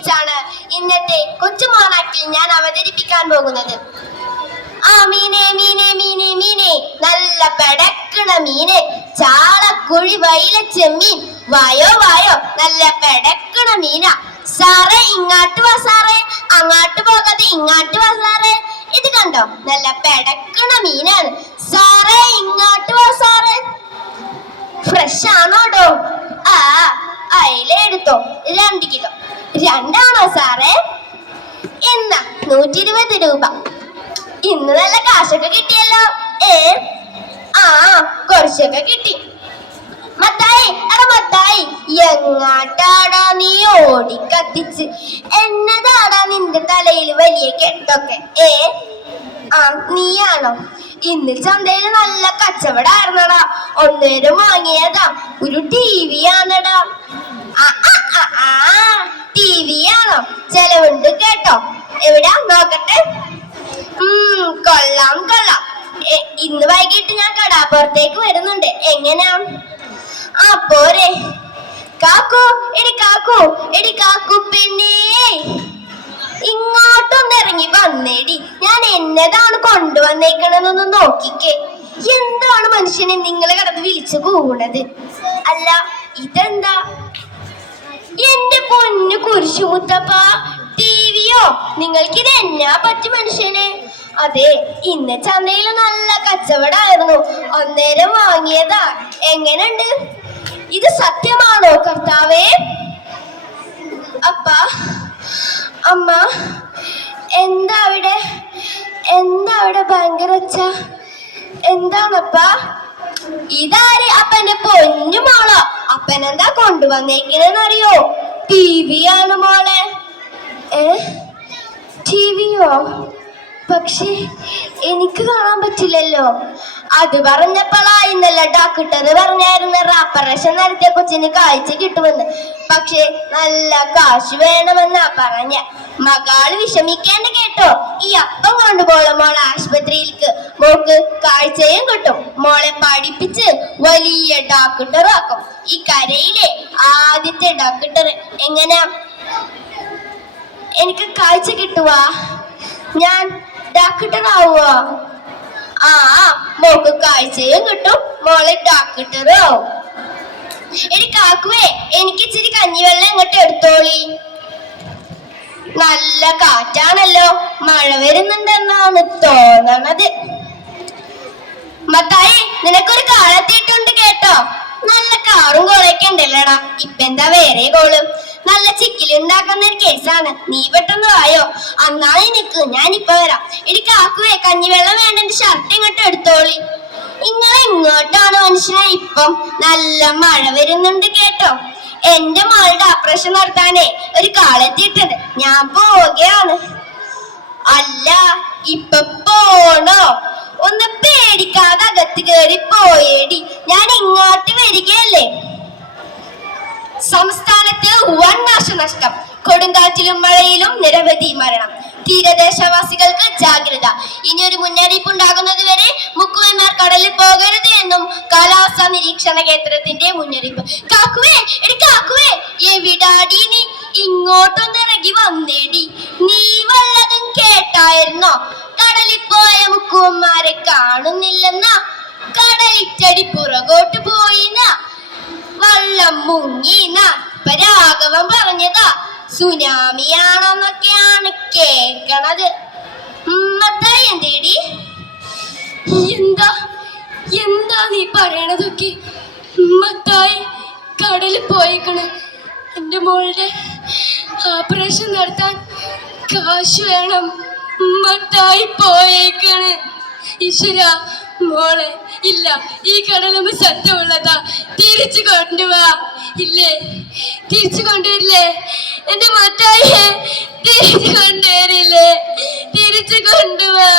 കുറിച്ചാണ് ഇന്നത്തെ കൊച്ചുമാനാക്കിൽ ഞാൻ അവതരിപ്പിക്കാൻ പോകുന്നത്. ആ മീനെ മീനെ മീനെ മീനെ, നല്ല പെടക്കണ മീന്, ചാളക്കുഴി വൈല ചെമ്മീൻ, വായോ വായോ, നല്ല പെടക്കണ മീന. സാറേ ഇങ്ങാട്ട് വാ സാറേ, അങ്ങാട്ട് പോകാതെ ഇങ്ങാട്ട് വാ സാറേ. ഇത് കണ്ടോ, നല്ല പെടക്കണ മീനാണ്. സാറേ ഇങ്ങാട്ട് വാ സാറേ. ഫ്രഷ് ആണോടോ? ആ അയില എടുത്തോ, 2 കിലോ. 2 ആണോ സാറേ? എന്നാ 120 രൂപ. ഇന്ന് നല്ല കാശൊക്കെ കിട്ടിയല്ലോ. ആ കുറച്ചൊക്കെ കിട്ടി. മത്തായി, എടാ മത്തായി, എങ്ങാട്ടാടാ നീ ഓടിക്കത്തിച്ച്? എന്നതാടാ നിന്റെ തലയിൽ വലിയ കെട്ടൊക്കെ? നീയാണോ? ഇന്ന് ചന്തയിൽ നല്ല കച്ചവടായിരുന്നടാ. ഒന്നേരം വാങ്ങിയതാ. ഒരു TV ആണടാ. TV ആണോ? ചെലവുണ്ട് കേട്ടോ. എവിടാ നോക്കട്ടെ. കൊള്ളാം കൊള്ളാം. ഇന്ന് വൈകിട്ട് ഞാൻ കടാപ്പുറത്തേക്ക് വരുന്നുണ്ട്. എങ്ങനെയാ? പോരെ. കാക്കു, എടി കാക്കു, എടി കാക്കു പെണ്ണേ, ഇങ്ങോട്ടൊന്ന് ഇറങ്ങി വന്നേടി. ഞാൻ എന്നതാണ് കൊണ്ടുവന്നേക്കണെന്നൊന്ന് നോക്കിക്കേ. എന്താണ് മനുഷ്യനെ നിങ്ങളെ കിടന്ന് വിളിച്ചു കൂടത്? അല്ല ഇതെന്താ? എന്റെ പൊന്നു കുരിശുമുത്തപ്പ, TVയോ? നിങ്ങൾക്കിത് എന്നാ പറ്റി മനുഷ്യനെ? അതെ, ഇന്ന് ചന്തയിൽ നല്ല കച്ചവടായിരുന്നു. ഒന്നേരം വാങ്ങിയതാ. എങ്ങനെയുണ്ട്? ഇത് സത്യമാണോ കർത്താവേ? അപ്പ, അമ്മ, എന്താ അവിടെ ഭയങ്കര ഒച്ച? എന്താണപ്പ? ഇതാര്? അപ്പന്റെ പൊന്നു മോളോ? അപ്പനെന്താ കൊണ്ടുവന്നേക്കണെന്നറിയോ? TV ആണ് മോളെ. TVയോ? പക്ഷേ എനിക്ക് കാണാൻ പറ്റില്ലല്ലോ. അത് പറഞ്ഞപ്പോഴാ ഇന്നലെ ഡോക്ടർ പറഞ്ഞായിരുന്നു ഓപ്പറേഷൻ നടത്തിയ കൊച്ചിന് കാഴ്ച കിട്ടുമെന്ന്. പക്ഷെ നല്ല കാശ് വേണമെന്നാ പറഞ്ഞ. മകള് വിഷമിക്കേണ്ട കേട്ടോ. ഈ അപ്പം കൊണ്ടുപോകണം മോളെ ആശുപത്രിയിലേക്ക്. മോൾക്ക് കാഴ്ചയും കിട്ടും. മോളെ പഠിപ്പിച്ച് വലിയ ഡോക്ടറാക്കും. ഈ കരയിലെ ആദ്യത്തെ ഡോക്ടർ. എങ്ങനെയാ? എനിക്ക് കാഴ്ച കിട്ടുവാ? ഞാൻ ഡോക്ടറാവുക? മോൾക്ക് കാഴ്ചയും കിട്ടും, മോളെ ഡോക്ടറോ. എടി കാക്കുവേ, എനിക്ക് ഇച്ചിരി കഞ്ഞിവെള്ളം ഇങ്ങോട്ട് എടുത്തോളി. നല്ല കാറ്റാണല്ലോ, മഴ വരുന്നുണ്ടെന്നാണ് തോന്നണത്. മത്തായി, നിനക്കൊരു കാളെത്തിയിട്ടുണ്ട് കേട്ടോ. നല്ല കാറും കോളൊക്കെ ഉണ്ടല്ലോടാ. ഇപ്പൊ എന്താ വേറെ കോള്? നല്ല ചിക്കിലുണ്ടാക്കുന്ന ഒരു കേസാണ്. നീ പെട്ടെന്ന് വായോ. അന്നാളെ നിക്ക്, ഞാനിപ്പോ വരാം. എടി കാക്കുവേ, കഞ്ഞിവെള്ളം വേണ്ട, എന്റെ ഷർട്ട് ഇങ്ങോട്ട് എടുത്തോളി. ഇങ്ങളെ ഇങ്ങോട്ടാണ് മനുഷ്യനെ. ഇപ്പം നല്ല മഴ വരുന്നുണ്ട് കേട്ടോ. എന്റെ മോളുടെ ഓപ്പറേഷൻ നടത്താനേ ഒരു കാളെത്തിയിട്ടുണ്ട്. ഞാൻ പോവുകയാണ്. അല്ല, ഇപ്പൊ പോണോ? ഒന്ന് പേടിക്കാതെ അകത്ത് കയറി പോയേടി. ഞാൻ ഇങ്ങോട്ട് വരികയല്ലേ. സംസ്ഥാനത്ത് വൻ നാശനഷ്ടം. കൊടുങ്കാറ്റിലും മഴയിലും നിരവധി മരണം. തീരദേശവാസികൾക്ക് ജാഗ്രത. ഇനിയൊരു മുന്നറിയിപ്പ് ഉണ്ടാകുന്നത് വരെ മുക്കുവന്മാർ കടലിൽ പോകരുത് എന്നും കാലാവസ്ഥാ നിരീക്ഷണ കേന്ദ്രത്തിന്റെ മുന്നറിയിപ്പ്. കാക്കുവേ, എടി കാക്കുവേ, എവിടാടി നീ? ഇങ്ങോട്ടൊന്ന് ഇറങ്ങി വന്നേടി. നീ വല്ലതും കേട്ടായിരുന്നോ? കടലിൽ പോയ മുക്കുവന്മാരെ കാണുന്നില്ലെന്നാ. കടലിറ്റടി പുറകോട്ട് പോയിന്നാ. വള്ളം മുങ്ങിന്നാ. ഇപ്പൊ രാഘവൻ പറഞ്ഞതാ. സുനാമിയാണെന്നൊക്കെയാണ് കേക്കണത്. മത്തായി എന്തേടി? എന്താ നീ പറയണതൊക്കെ? മത്തായി കടലിൽ പോയേക്കണ്. എന്റെ മോളുടെ ഓപ്പറേഷൻ നടത്താൻ കാശ് വേണം. മത്തായി പോയേക്കണ്. ഈശ്വര, മോളെ ഇല്ല, ഈ കടലമ്മ സത്യമുള്ളതാ. തിരിച്ചു കൊണ്ടുവാ. ഇല്ലേ, തിരിച്ചു കൊണ്ടുവരില്ലേ? എന്റെ മത്തായിയെ തിരിച്ചു കൊണ്ടുവരില്ലേ? തിരിച്ചു കൊണ്ടുവാ.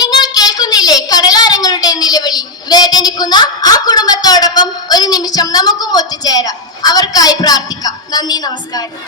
നിങ്ങൾ കേൾക്കുന്നില്ലേ കടലാരങ്ങളുടെ നിലവിളി? വേദനിക്കുന്ന ആ കുടുംബത്തോടൊപ്പം ഒരു നിമിഷം നമുക്കും ഒത്തുചേരാം. അവർക്കായി പ്രാർത്ഥിക്കാം. നന്ദി, നമസ്കാരം.